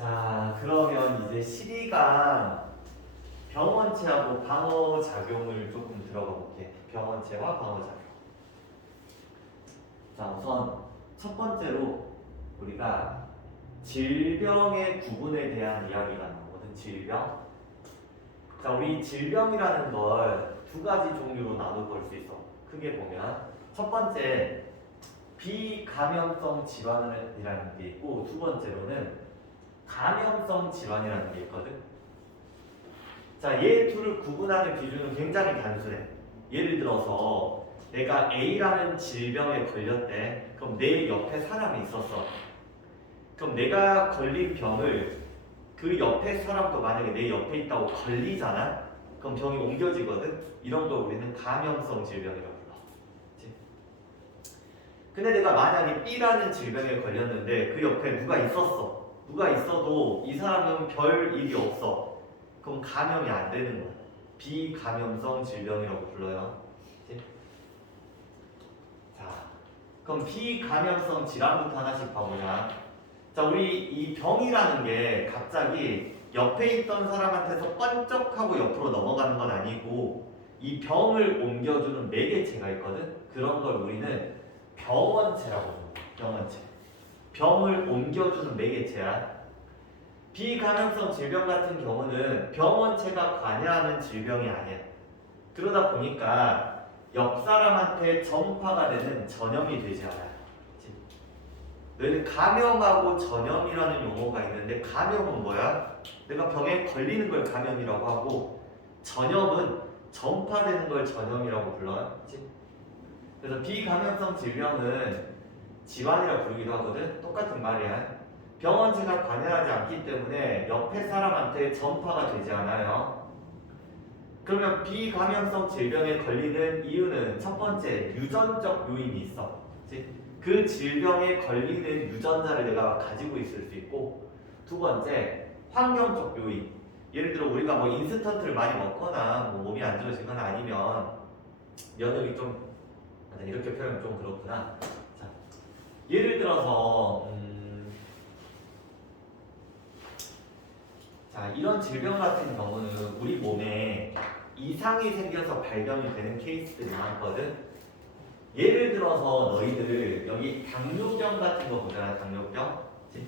자, 그러면 이제 12강 병원체하고 방어작용을 조금 들어가 볼게. 병원체와 방어작용. 자, 우선 첫 번째로 우리가 질병의 구분에 대한 이야기가 나오거든. 질병. 자, 우리 질병이라는 걸 두 가지 종류로 나눠볼 수 있어. 크게 보면 첫 번째 비감염성 질환이라는 게 있고, 두 번째로는 감염성 질환이라는 게 있거든. 자, 얘 둘을 구분하는 기준은 굉장히 단순해. 예를 들어서 내가 A라는 질병에 걸렸대. 그럼 내 옆에 사람이 있었어. 그럼 내가 걸린 병을 그 옆에 사람도 만약에 내 옆에 있다고 걸리잖아? 그럼 병이 옮겨지거든? 이런 걸 우리는 감염성 질병이라고 불러. 그치? 근데 내가 만약에 B라는 질병에 걸렸는데 그 옆에 누가 있었어. 누가 있어도 이 사람은 별 일이 없어. 그럼 감염이 안 되는 거야. 비감염성 질병이라고 불러요. 그치? 자, 그럼 비감염성 질환부터 하나씩 봐보자. 자, 우리 이 병이라는 게 갑자기 옆에 있던 사람한테서 번쩍하고 옆으로 넘어가는 건 아니고 이 병을 옮겨주는 매개체가 있거든? 그런 걸 우리는 병원체라고 불러. 병원체. 병을 옮겨주는 매개체야. 비감염성 질병 같은 경우는 병원체가 관여하는 질병이 아니야. 그러다 보니까 옆 사람한테 전파가 되는 전염이 되지 않아요. 너희들 감염하고 전염이라는 용어가 있는데, 감염은 뭐야? 내가 병에 걸리는 걸 감염이라고 하고, 전염은 전파되는 걸 전염이라고 불러요. 그치? 그래서 비감염성 질병은 질환이라고 부르기도 하거든. 똑같은 말이야. 병원체가 관여하지 않기 때문에 옆에 사람한테 전파가 되지 않아요. 그러면 비감염성 질병에 걸리는 이유는 첫 번째, 유전적 요인이 있어. 그치? 그 질병에 걸리는 유전자를 내가 가지고 있을 수 있고, 두 번째, 환경적 요인. 예를 들어 우리가 뭐 인스턴트를 많이 먹거나 뭐 몸이 안 좋아지거나 아니면 면역이 좀, 이렇게 표현은 좀 그렇구나. 자, 예를 들어서 자, 이런 질병 같은 경우는 우리 몸에 이상이 생겨서 발견이 되는 케이스들이 많거든. 예를 들어서 너희들 여기 당뇨병 같은 거 보잖아. 당뇨병. 그치?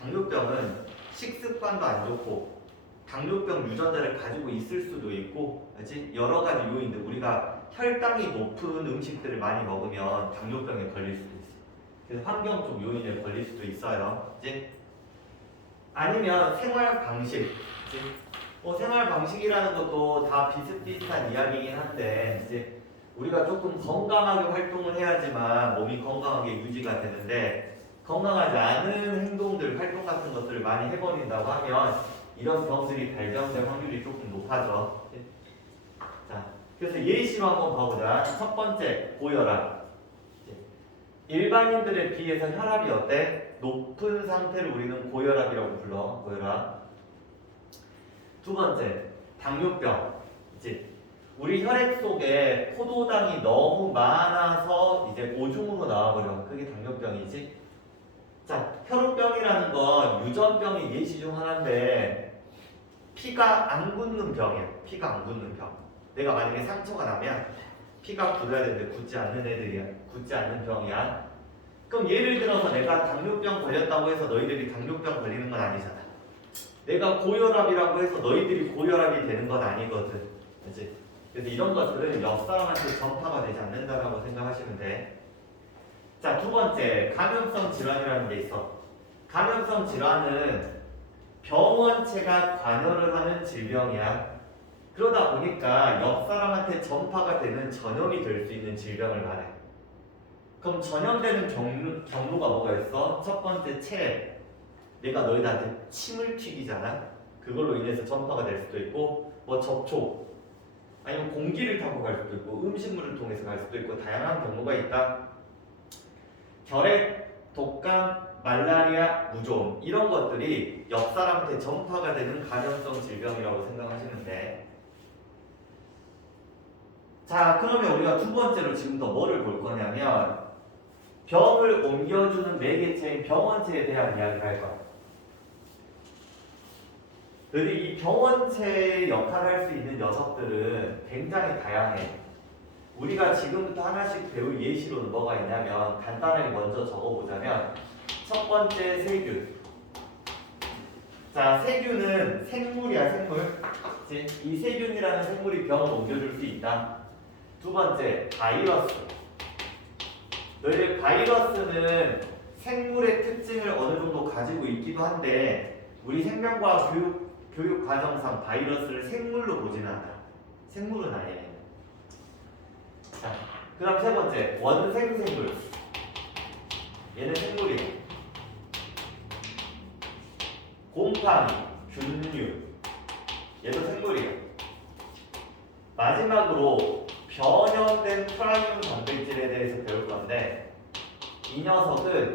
당뇨병은 식습관도 안 좋고 당뇨병 유전자를 가지고 있을 수도 있고, 그치? 여러 가지 요인들, 우리가 혈당이 높은 음식들을 많이 먹으면 당뇨병에 걸릴 수도 있어. 그래서 환경적 요인에 걸릴 수도 있어요. 그치? 아니면 생활 방식. 그치? 생활 방식이라는 것도 다 비슷비슷한 이야기이긴 한데, 이제 우리가 조금 건강하게 활동을 해야지만 몸이 건강하게 유지가 되는데, 건강하지 않은 행동들, 활동 같은 것들을 많이 해버린다고 하면 이런 병들이 발병될 확률이 조금 높아져. 자, 그래서 예시로 한번 봐보자. 첫 번째, 고혈압. 일반인들에 비해서 혈압이 어때? 높은 상태를 우리는 고혈압이라고 불러. 고혈압. 두 번째, 당뇨병. 이제 우리 혈액 속에 포도당이 너무 많아서 이제 오줌으로 나와버려. 그게 당뇨병이지. 자, 혈우병이라는 건 유전병의 예시 중 하나인데 피가 안 굳는 병이야. 피가 안 굳는 병. 내가 만약에 상처가 나면 피가 굳어야 되는데 굳지 않는 애들이야. 굳지 않는 병이야. 그럼 예를 들어서 내가 당뇨병 걸렸다고 해서 너희들이 당뇨병 걸리는 건 아니잖아. 내가 고혈압이라고 해서 너희들이 고혈압이 되는 건 아니거든. 그치? 그래서 이런 것들은 옆 사람한테 전파가 되지 않는다라고 생각하시면 돼. 자, 두 번째, 감염성 질환이라는 게 있어. 감염성 질환은 병원체가 관여를 하는 질병이야. 그러다 보니까 옆 사람한테 전파가 되는 전염이 될 수 있는 질병을 말해. 그럼 전염되는 경로가 뭐가 있어? 첫 번째, 체액. 내가 너희들한테 침을 튀기잖아. 그걸로 인해서 전파가 될 수도 있고, 뭐 접촉. 아니면 공기를 타고 갈 수도 있고 음식물을 통해서 갈 수도 있고 다양한 경로가 있다. 결핵, 독감, 말라리아, 무좀 이런 것들이 옆 사람한테 전파가 되는 감염성 질병이라고 생각하시면 돼. 자, 그러면 우리가 두 번째로 지금 더 뭐를 볼 거냐면 병을 옮겨주는 매개체인 병원체에 대한 이야기를 할 거야. 너희들이 이 병원체 역할을 할 수 있는 녀석들은 굉장히 다양해. 우리가 지금부터 하나씩 배울 예시로는 뭐가 있냐면 간단하게 먼저 적어보자면 첫 번째 세균. 자, 세균은 생물이야, 생물. 그치? 이 세균이라는 생물이 병을 옮겨줄 수 있다. 두 번째, 바이러스. 너희들 바이러스는 생물의 특징을 어느 정도 가지고 있기도 한데 우리 생명과학 교육 과정상 바이러스를 생물로 보지는 않아. 생물은 아니에요. 자, 그다음 세 번째, 원생생물. 얘는 생물이에요. 곰팡이, 균류, 얘도 생물이에요. 마지막으로 변형된 프라이온 단백질에 대해서 배울 건데 이 녀석은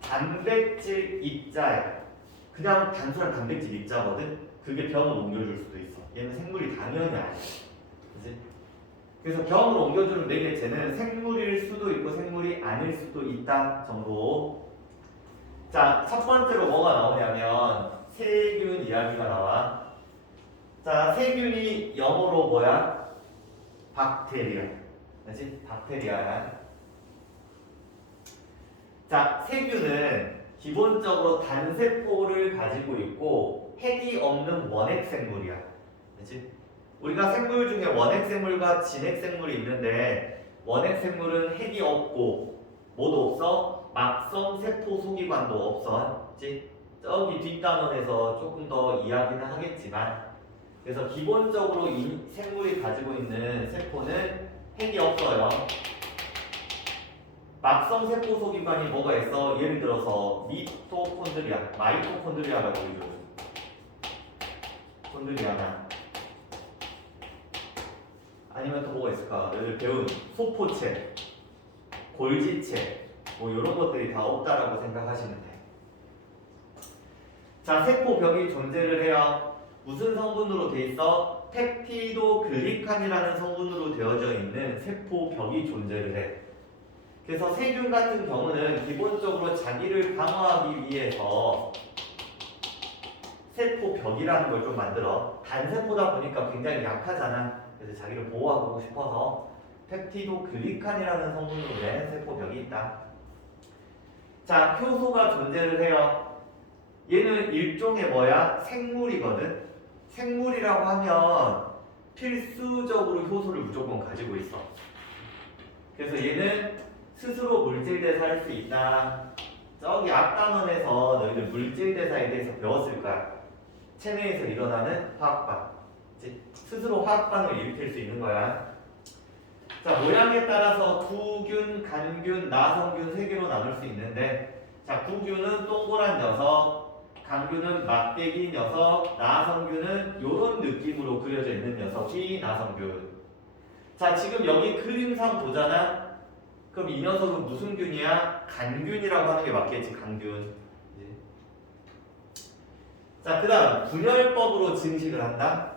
단백질 입자야. 그냥 단순한 단백질 입자거든. 그게 병을 옮겨줄 수도 있어. 얘는 생물이 당연히 아니야. 그치? 그래서 병을 옮겨주는 네 개체는 생물일 수도 있고 생물이 아닐 수도 있다 정도. 자, 첫 번째로 뭐가 나오냐면 세균 이야기가 나와. 자, 세균이 영어로 뭐야? 박테리아. 그렇지? 박테리아야. 자, 세균은 기본적으로 단세포를 가지고 있고 핵이 없는 원핵생물이야. 그렇지? 우리가 생물 중에 원핵생물과 진핵생물이 있는데 원핵생물은 핵이 없고 뭐도 없어? 막성 세포 소기관도 없어. 그치? 저기 뒷단원에서 조금 더 이야기는 하겠지만 그래서 기본적으로 이 생물이 가지고 있는 세포는 핵이 없어요. 막성 세포 소기관이 뭐가 있어? 예를 들어서 미토콘드리아, 마이토콘드리아라고 이러죠. 콘드리아나 아니면 또 뭐가 있을까? 여러분 배운 소포체, 골지체 뭐 이런 것들이 다 없다라고 생각하시면 돼. 자, 세포벽이 존재를 해요. 무슨 성분으로 돼 있어? 펩티도글리칸이라는 성분으로 되어져 있는 세포벽이 존재를 해. 그래서 세균 같은 경우는 기본적으로 자기를 방어하기 위해서 세포벽이라는 걸 좀 만들어. 단세포다 보니까 굉장히 약하잖아. 그래서 자기를 보호하고 싶어서 펩티도글리칸이라는 성분으로 된 세포벽이 있다. 자, 효소가 존재를 해요. 얘는 일종의 뭐야? 생물이거든. 생물이라고 하면 필수적으로 효소를 무조건 가지고 있어. 그래서 얘는 스스로 물질대사할 수 있다. 저기 앞단원에서 너희들 물질대사에 대해서 배웠을 거야. 체내에서 일어나는 화학반. 스스로 화학반을 일으킬 수 있는 거야. 자, 모양에 따라서 구균, 간균, 나성균 세 개로 나눌 수 있는데 자, 구균은 동그란 녀석, 간균은 막대기 녀석, 나성균은 이런 느낌으로 그려져 있는 녀석이 나성균. 자, 지금 여기 그림상 보잖아. 그럼 이 녀석은 무슨 균이야? 간균이라고 하는 게 맞겠지, 간균. 자, 그 다음 분열법으로 증식을 한다.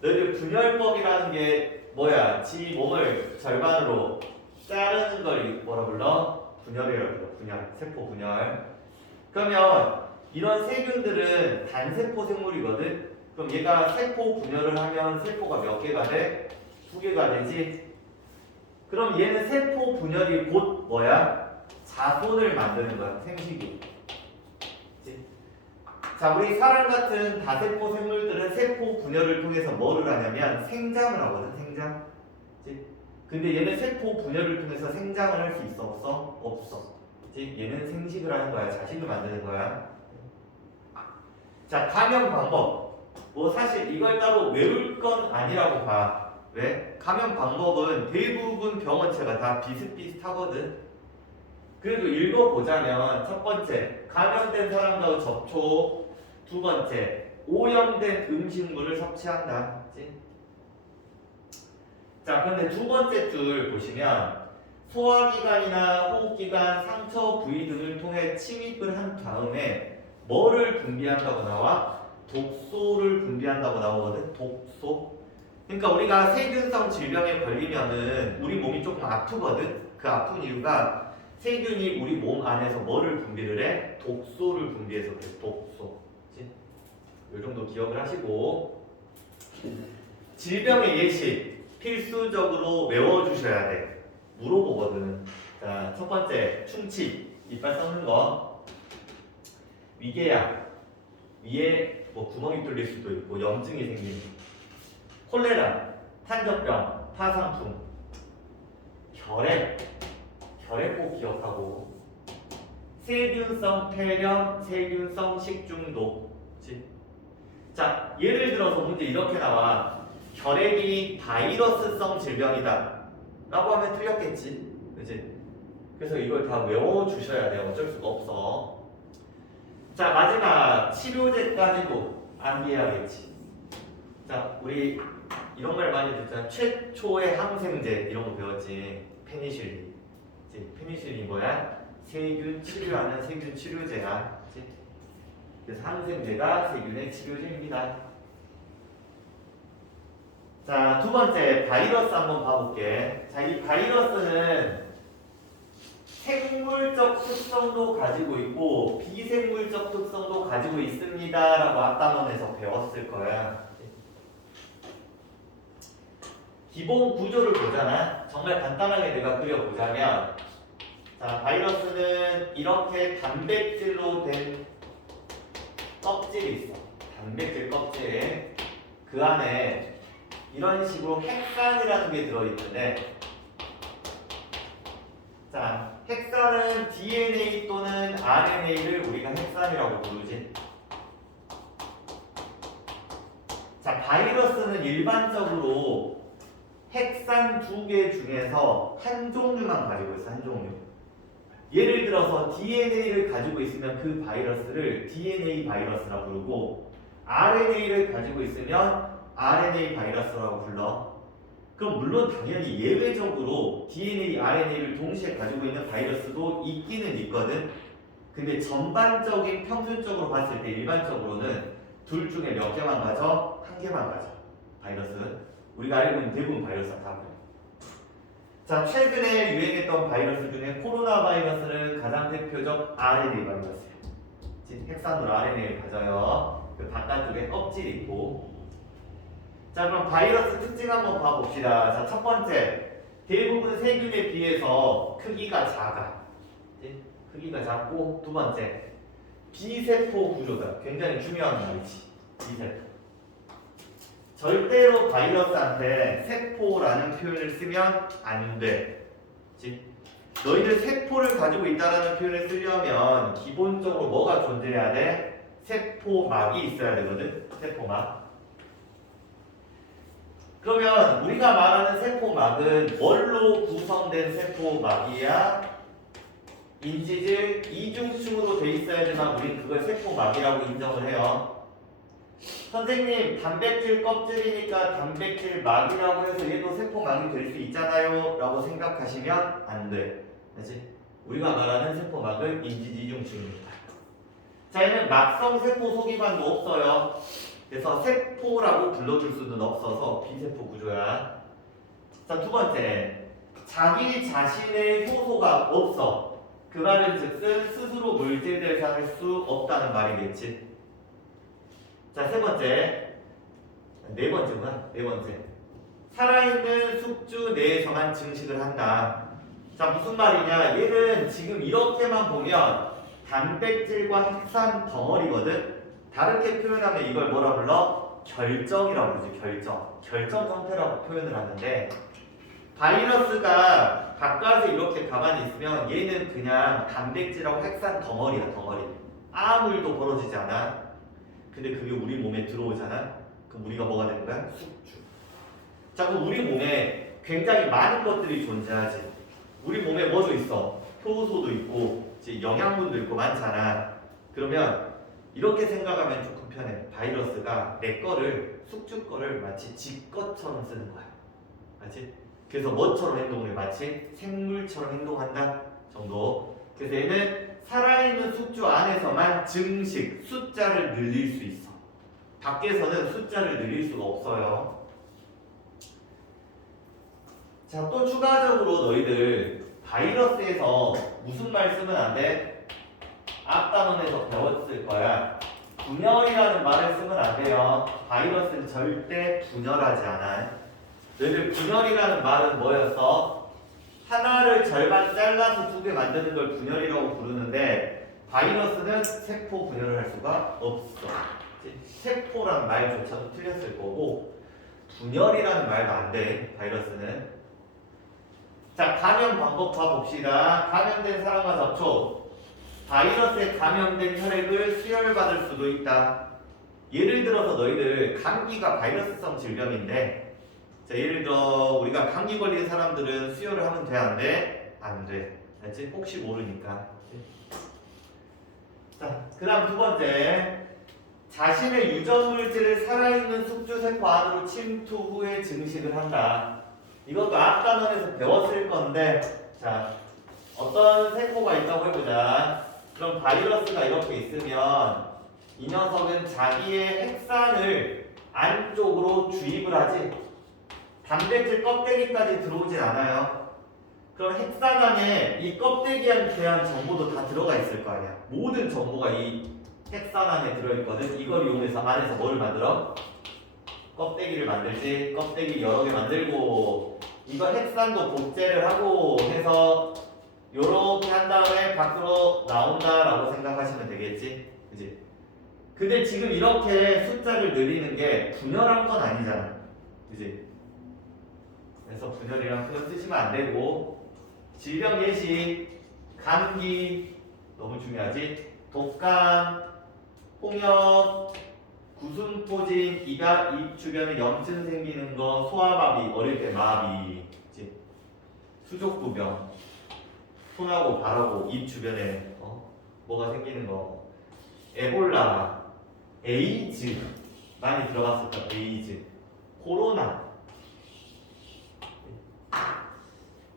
너희들 분열법이라는 게 뭐야? 지 몸을 절반으로 자르는 걸 뭐라 불러? 분열이라고 불러. 분열, 세포 분열. 그러면 이런 세균들은 단세포 생물이거든. 그럼 얘가 세포 분열을 하면 세포가 몇 개가 돼? 2개가 되지. 그럼 얘는 세포 분열이 곧 뭐야? 자손을 만드는 거야. 생식이. 그치? 자, 우리 사람 같은 다세포 생물들은 세포 분열을 통해서 뭐를 하냐면 생장을 하거든. 생장. 그치? 근데 얘는 세포 분열을 통해서 생장을 할 수 있어? 없어? 없어. 그치? 얘는 생식을 하는 거야. 자식을 만드는 거야. 자, 감염 방법. 뭐 사실 이걸 따로 외울 건 아니라고 봐. 왜? 감염 방법은 대부분 병원체가 다 비슷비슷하거든. 그래도 읽어보자면 첫 번째, 감염된 사람과 접촉. 두 번째, 오염된 음식물을 섭취한다. 그치? 자, 그런데 두 번째 줄 보시면 소화기관이나 호흡기관, 상처 부위 등을 통해 침입을 한 다음에 뭐를 분비한다고 나와? 독소를 분비한다고 나오거든. 독소. 그러니까 우리가 세균성 질병에 걸리면은 우리 몸이 조금 아프거든. 그 아픈 이유가 세균이 우리 몸 안에서 뭐를 분비를 해? 독소를 분비해서 그래. 독소. 그치? 이 정도 기억을 하시고 질병의 예시 필수적으로 외워주셔야 돼. 물어보거든. 자, 첫 번째 충치 이빨 썩는 거, 위궤양 위에 뭐 구멍이 뚫릴 수도 있고 염증이 생기는 거. 콜레라, 탄저병, 파상풍, 결핵 꼭 기억하고 세균성 폐렴, 세균성 식중독. 그치? 자, 예를 들어서 문제 이렇게 나와. 결핵이 바이러스성 질병이다 라고 하면 틀렸겠지. 그치? 그래서 이걸 다 외워주셔야 돼요. 어쩔 수가 없어. 자, 마지막 치료제까지도 암기해야겠지. 자, 우리 이런 말 많이 듣잖아. 최초의 항생제 이런 거 배웠지. 페니실린. 페니실린이 뭐야? 세균 치료하는 세균 치료제야. 그치? 그래서 항생제가 세균의 치료제입니다. 자, 두 번째 바이러스 한번 봐볼게. 자, 이 바이러스는 생물적 특성도 가지고 있고 비생물적 특성도 가지고 있습니다 라고 앞단원에서 배웠을 거야. 기본 구조를 보잖아. 정말 간단하게 내가 그려보자면, 자, 바이러스는 이렇게 단백질로 된 껍질이 있어. 단백질 껍질. 그 안에 이런 식으로 핵산이라는 게 들어있는데, 자, 핵산은 DNA 또는 RNA를 우리가 핵산이라고 부르지. 자, 바이러스는 일반적으로 핵산 2개 중에서 한 종류만 가지고 있어. 한 종류. 예를 들어서 DNA를 가지고 있으면 그 바이러스를 DNA 바이러스라고 부르고, RNA를 가지고 있으면 RNA 바이러스라고 불러. 그럼 물론 당연히 예외적으로 DNA, RNA를 동시에 가지고 있는 바이러스도 있기는 있거든. 근데 전반적인 평균적으로 봤을 때 일반적으로는 둘 중에 몇 개만 가져? 한 개만 가져. 바이러스는. 우리가 알고 있는 대부분 바이러스가 다 그래. 자, 최근에 유행했던 바이러스 중에 코로나 바이러스는 가장 대표적 RNA 바이러스예요. 핵산으로 RNA를 가져요. 그 바깥쪽에 껍질이 있고. 자, 그럼 바이러스 특징 한번 봐봅시다. 자, 첫 번째, 대부분 세균에 비해서 크기가 작아. 크기가 작고, 두 번째, 비세포 구조다. 굉장히 중요한 말이지. 비세포. 절대로 바이러스한테 세포라는 표현을 쓰면 안 돼. 그치? 너희들 세포를 가지고 있다는 표현을 쓰려면 기본적으로 뭐가 존재해야 돼? 세포막이 있어야 되거든. 세포막. 그러면 우리가 말하는 세포막은 뭘로 구성된 세포막이야? 인지질 이중층으로 돼 있어야지만 우린 그걸 세포막이라고 인정을 해요. 선생님, 단백질 껍질이니까 단백질 막이라고 해서 얘도 세포막이 될 수 있잖아요 라고 생각하시면 안 돼. 그치? 우리가 말하는 세포막은 인지질 이중층입니다. 자, 얘는 막성 세포 소기관도 없어요. 그래서 세포라고 불러줄 수는 없어서 비세포 구조야. 자, 두 번째, 자기 자신의 효소가 없어. 그 말은 즉슨 스스로 물질 대사할 수 없다는 말이겠지. 자, 세 번째, 네 번째, 살아있는 숙주 내에서만 증식을 한다. 자, 무슨 말이냐? 얘는 지금 이렇게만 보면 단백질과 핵산 덩어리거든. 다르게 표현하면 이걸 뭐라 불러? 결정이라고 부르지. 결정 상태라고 표현을 하는데, 바이러스가 바깥에 이렇게 가만히 있으면 얘는 그냥 단백질하고 핵산 덩어리야. 아무 일도 벌어지지 않아. 근데 그게 우리 몸에 들어오잖아. 그럼 우리가 뭐가 되는 거야? 숙주. 자, 그럼 우리 몸에 굉장히 많은 것들이 존재하지. 우리 몸에 뭐도 있어? 효소도 있고 이제 영양분도 있고 많잖아. 그러면 이렇게 생각하면 조금 편해. 바이러스가 내 거를, 숙주 거를 마치 지 것처럼 쓰는 거야. 알지? 그래서 뭐처럼 행동을 해? 마치 생물처럼 행동한다 정도. 그래서 얘는 살아있는 숙주 안에서만 증식, 숫자를 늘릴 수 있어. 밖에서는 숫자를 늘릴 수가 없어요. 자, 또 추가적으로 너희들 바이러스에서 무슨 말 쓰면 안 돼? 앞단원에서 배웠을 거야. 분열이라는 말을 쓰면 안 돼요. 바이러스는 절대 분열하지 않아요. 너희들 분열이라는 말은 뭐였어? 하나를 절반 잘라서 두 개 만드는 걸 분열이라고 부르는데 바이러스는 세포 분열을 할 수가 없어. 세포라는 말조차도 틀렸을 거고 분열이라는 말도 안 돼. 바이러스는. 자, 감염 방법 봐봅시다. 감염된 사람과 접촉. 바이러스에 감염된 혈액을 수혈받을 수도 있다. 예를 들어서 너희들 감기가 바이러스성 질병인데 자, 예를 들어 우리가 감기 걸린 사람들은 수혈을 하면 돼, 안 돼? 안 돼. 알지? 혹시 모르니까. 자, 그 다음 두 번째. 자신의 유전물질을 살아있는 숙주세포 안으로 침투 후에 증식을 한다. 이것도 앞 단원에서 배웠을 건데 자, 어떤 세포가 있다고 해보자. 그럼 바이러스가 이렇게 있으면 이 녀석은 자기의 핵산을 안쪽으로 주입을 하지 단백질 껍데기까지 들어오진 않아요. 그럼 핵산 안에 이 껍데기에 대한 정보도 다 들어가 있을 거 아니야. 모든 정보가 이 핵산 안에 들어있거든. 이걸 이용해서 안에서 뭐를 만들어? 껍데기를 만들지. 껍데기 여러 개 만들고 이거 핵산도 복제를 하고 해서 요렇게 한 다음에 밖으로 나온다라고 생각하시면 되겠지. 그지? 근데 지금 이렇게 숫자를 늘리는 게 분열한 건 아니잖아. 그지? 그래서 분열이랑 표현 쓰시면 안 되고 질병 예시, 감기 너무 중요하지. 독감, 홍역, 구순포진, 입 주변에 염증 생기는 거, 소아마비, 어릴 때 마비, 그치? 수족구병, 손하고 발하고 입 주변에 뭐가 생기는 거, 에볼라, 에이즈 많이 들어봤을 거야. 에이즈, 코로나.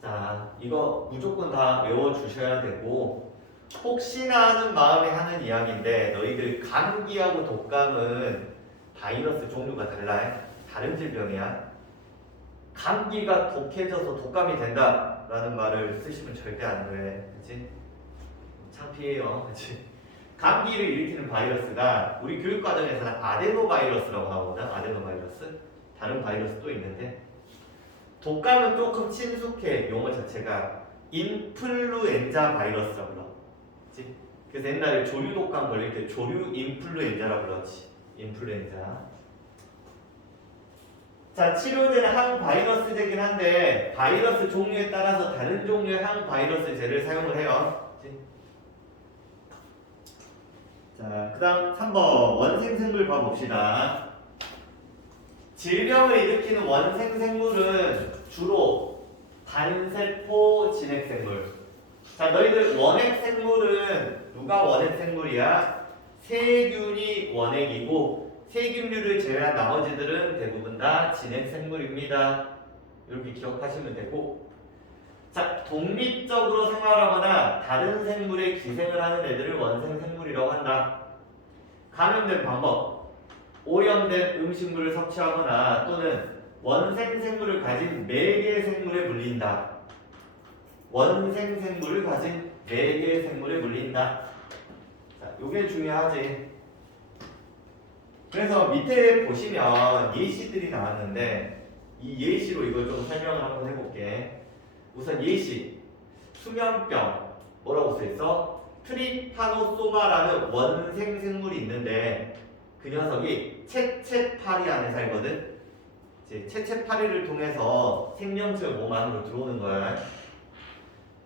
자, 이거 무조건 다 외워주셔야 되고 혹시나 하는 마음에 하는 이야기인데 너희들 감기하고 독감은 바이러스 종류가 달라요. 다른 질병이야. 감기가 독해져서 독감이 된다라는 말을 쓰시면 절대 안 돼. 그치? 창피해요. 그치? 감기를 일으키는 바이러스가 우리 교육과정에서는 아데노바이러스라고 나오거든. 아데노바이러스. 다른 바이러스도 있는데 독감은 조금 친숙해. 용어 자체가 인플루엔자 바이러스라고 불러. 그치? 그래서 옛날에 조류 독감 걸릴 때 조류 인플루엔자라고 불렀지. 인플루엔자. 자, 치료제는 항바이러스제긴 한데 바이러스 종류에 따라서 다른 종류의 항바이러스제를 사용을 해요. 그치? 자, 그 다음 3번 원생생물 봐봅시다. 질병을 일으키는 원생생물은 주로 단세포 진핵생물. 자, 너희들 원핵생물은 누가 원핵생물이야? 세균이 원핵이고 세균류를 제외한 나머지들은 대부분 다 진핵생물입니다. 이렇게 기억하시면 되고 자, 독립적으로 생활하거나 다른 생물에 기생을 하는 애들을 원생생물이라고 한다. 감염된 방법 오염된 음식물을 섭취하거나 또는 원생생물을 가진 매개 생물에 물린다. 원생생물을 가진 매개 생물에 물린다. 자, 요게 중요하지. 그래서 밑에 보시면 예시들이 나왔는데 이 예시로 이걸 좀 설명을 한번 해볼게. 우선 예시 수면병 뭐라고 써있어? 트리파노소마라는 원생생물이 있는데 그 녀석이 채채파리 안에 살거든. 이제 채채파리를 통해서 생명체가 몸 안으로 들어오는 거야.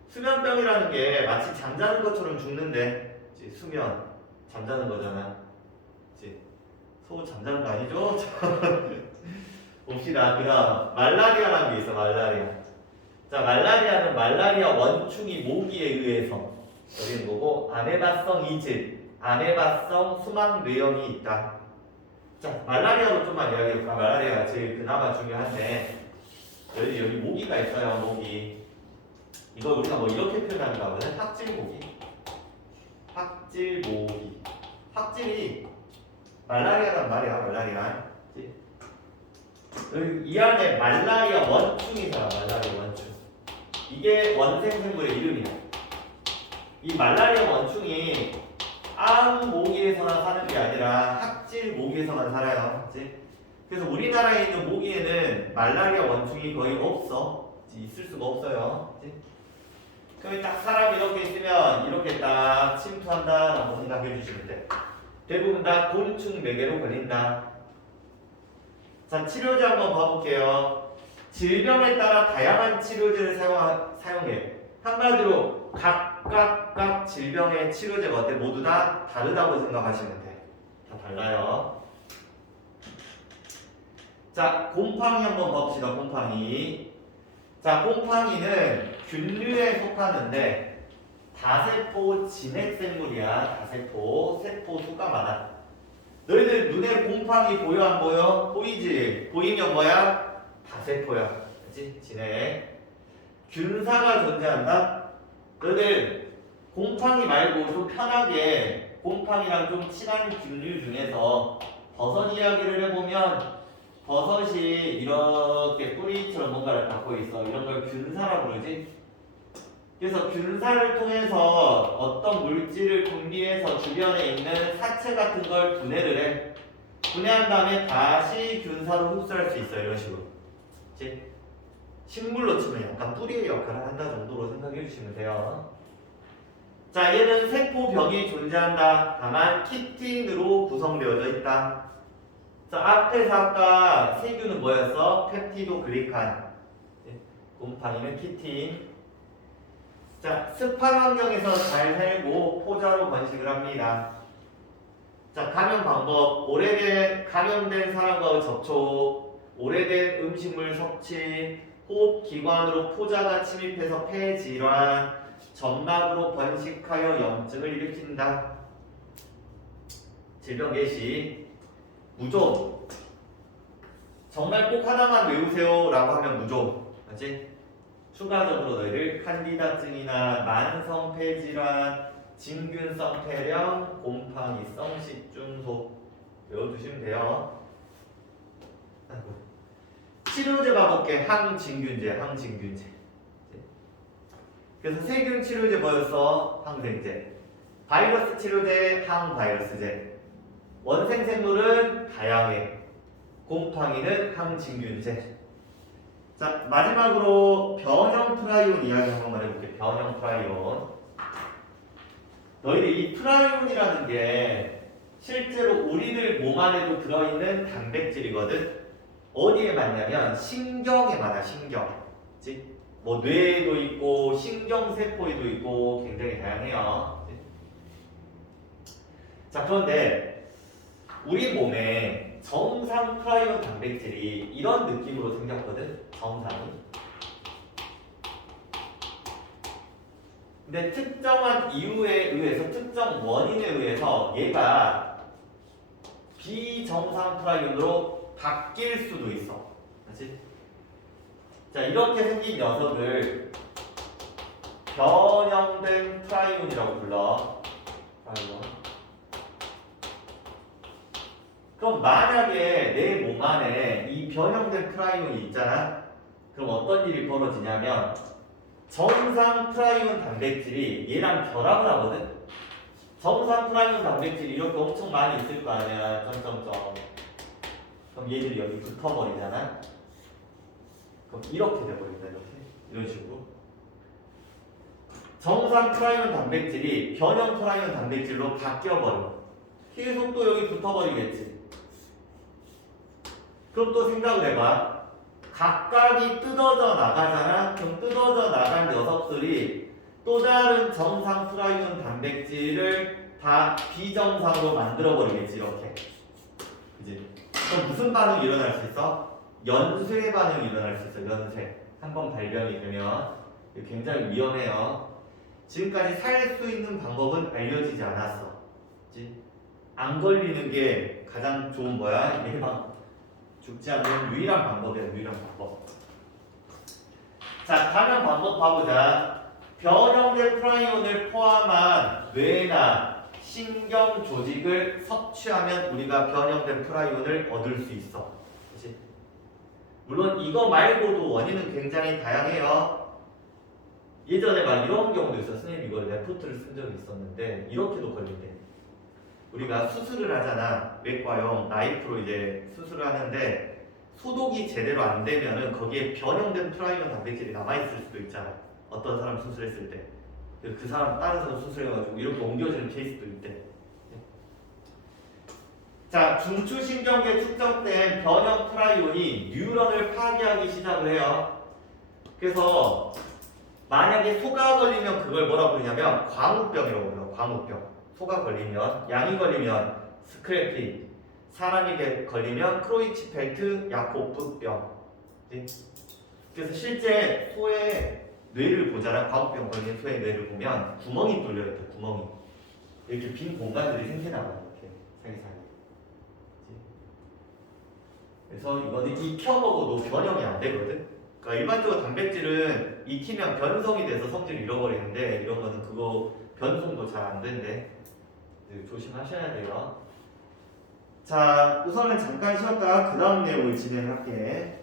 수면병이라는 게 마치 잠자는 것처럼 죽는데 이제 수면 잠자는 거잖아. 이제 소 잠자는 거 아니죠? 봅시다. 그다음 말라리아라는 게 있어. 말라리아. 자, 말라리아는 말라리아 원충이 모기에 의해서 여기는 거고 아메바성 이질, 아메바성 수막 뇌염이 있다. 자, 말라리아로 좀만 이야기해볼까? 말라리아가 제일 그나마 중요한데 여기 모기가 있어요. 모기. 이거 우리가 뭐 이렇게 표현하는가 하면 학질 모기. 학질 모기. 학질이 말라리아란 말이야. 말라리아. 여기 이 안에 말라리아 원충이 있어요. 말라리아 원충. 이게 원생생물의 이름이야. 이 말라리아 원충이 아무 모기에서나 사는 게 아니라 학질 모기에서만 살아요. 그치? 그래서 우리나라에 있는 모기에는 말라리아 원충이 거의 없어. 있을 수가 없어요. 그치? 그럼 딱 사람이 이렇게 있으면 이렇게 딱 침투한다라고 생각해 주시면 돼. 대부분 다 곤충 매개로 걸린다. 자, 치료제 한번 봐볼게요. 질병에 따라 다양한 치료제를 사용해. 한마디로 각각 질병의 치료제가 어때? 모두 다 다르다고 생각하시면 돼. 다 달라요. 자, 곰팡이 한번 봐봅시다. 곰팡이. 자, 곰팡이는 균류에 속하는데 다세포 진핵생물이야. 다세포, 세포 수가 많아. 너희들 눈에 곰팡이 보여 안 보여? 보이지? 보이면 뭐야? 다세포야. 그치? 진핵. 균사가 존재한다? 너희들 곰팡이 말고 좀 편하게 곰팡이랑 좀 친한 균류 중에서 버섯 이야기를 해보면 버섯이 이렇게 뿌리처럼 뭔가를 갖고 있어. 이런 걸 균사라고 그러지? 그래서 균사를 통해서 어떤 물질을 분비해서 주변에 있는 사체 같은 걸 분해를 해. 분해한 다음에 다시 균사로 흡수할 수 있어. 이런 식으로. 그치? 식물로 치면 약간 뿌리의 역할을 한다 정도로 생각해 주시면 돼요. 자, 얘는 세포벽이 존재한다. 다만 키틴으로 구성되어져 있다. 자, 앞에서 아까 세균은 뭐였어? 펩티도글리칸. 곰팡이는 키틴. 자, 습한 환경에서 잘 살고 포자로 번식을 합니다. 자, 감염 방법. 오래된 감염된 사람과의 접촉, 오래된 음식물 섭취, 호흡기관으로 포자가 침입해서 폐질환, 점막으로 번식하여 염증을 일으킨다. 질병 개시. 무좀. 정말 꼭 하나만 외우세요 라고 하면 무좀. 맞지? 추가적으로 너희들 칸디다증이나 만성 폐질환, 진균성 폐렴, 곰팡이성 식중독 외워두시면 돼요. 치료제 봐볼게. 항진균제. 그래서 세균 치료제 뭐였어? 항생제. 바이러스 치료제, 항바이러스제. 원생 생물은 다양해. 곰팡이는 항진균제. 자, 마지막으로 변형 프라이온 이야기 한번 해볼게. 변형 프라이온. 너희들 이 프라이온이라는 게 실제로 우리들 몸 안에도 들어있는 단백질이거든. 어디에 많냐면 신경에 많아. 신경. 그치? 뭐 뇌에도 있고 신경세포에도 있고 굉장히 다양해요. 그치? 자, 그런데 우리 몸에 정상 프라이온 단백질이 이런 느낌으로 생겼거든. 정상이. 근데 특정한 이유에 의해서, 특정 원인에 의해서 얘가 비정상 프라이온으로 바뀔 수도 있어. 그렇지? 자, 이렇게 생긴 녀석을 변형된 프라이온이라고 불러. 프라이온. 그럼 만약에 내 몸 안에 이 변형된 프라이온이 있잖아? 그럼 어떤 일이 벌어지냐면 정상 프라이온 단백질이 얘랑 결합을 하거든? 정상 프라이온 단백질이 이렇게 엄청 많이 있을 거 아니야. 점점점. 그럼 얘들이 여기 붙어버리잖아? 그럼 이렇게 돼버린다. 이렇게. 이런 식으로. 정상 프라이온 단백질이 변형 프라이온 단백질로 바뀌어버려. 계속 또 여기 붙어버리겠지. 그럼 또 생각을 해봐. 각각이 뜯어져 나가잖아. 그럼 뜯어져 나간 녀석들이 또 다른 정상 프라이온 단백질을 다 비정상으로 만들어버리겠지. 이렇게. 그지? 그럼 무슨 반응이 일어날 수 있어? 연쇄 반응이 일어날 수 있어. 연쇄. 한번 발병이 되면 굉장히 위험해요. 지금까지 살 수 있는 방법은 알려지지 않았어. 그지? 안 걸리는 게 가장 좋은 거야. 예방. 죽지 않는 유일한 방법이야. 유일한 방법. 자, 감염 방법 봐보자. 변형된 프라이온을 포함한 뇌나 신경 조직을 섭취하면 우리가 변형된 프라이온을 얻을 수 있어. 그치? 물론 이거 말고도 원인은 굉장히 다양해요. 예전에 막 이런 경우도 있어. 선생님 이걸 레포트를 쓴 적이 있었는데 이렇게도 걸린대. 우리가 수술을 하잖아. 외과용 나이프로 이제 수술을 하는데 소독이 제대로 안 되면은 거기에 변형된 프라이온 단백질이 남아있을 수도 있잖아. 어떤 사람 수술했을 때. 그 사람 다른 사람 수술해가지고 이렇게 옮겨지는 케이스도 있대. 자, 중추신경계에 축적된 변형 프라이온이 뉴런을 파괴하기 시작을 해요. 그래서 만약에 소가 걸리면 그걸 뭐라고 부르냐면 광우병이라고 불러요. 광우병. 소가 걸리면, 양이 걸리면 스크래피, 사람이 걸리면 크로이치펠트 야코프병. 그래서 실제 소의 뇌를 보잖아. 광우병 걸린 소의 뇌를 보면 구멍이 뚫려 있대. 구멍이. 이렇게 빈 공간들이 생겨나요. 이렇게 사이사이. 그래서 이거는 익혀 먹어도 변형이 안 되거든. 그러니까 일반적으로 단백질은 익히면 변성이 돼서 성질을 잃어버리는데 이런 거는 그거 변성도 잘 안 된대. 조심하셔야 돼요. 자, 우선은 잠깐 쉬었다가 그 다음 내용을 진행할게.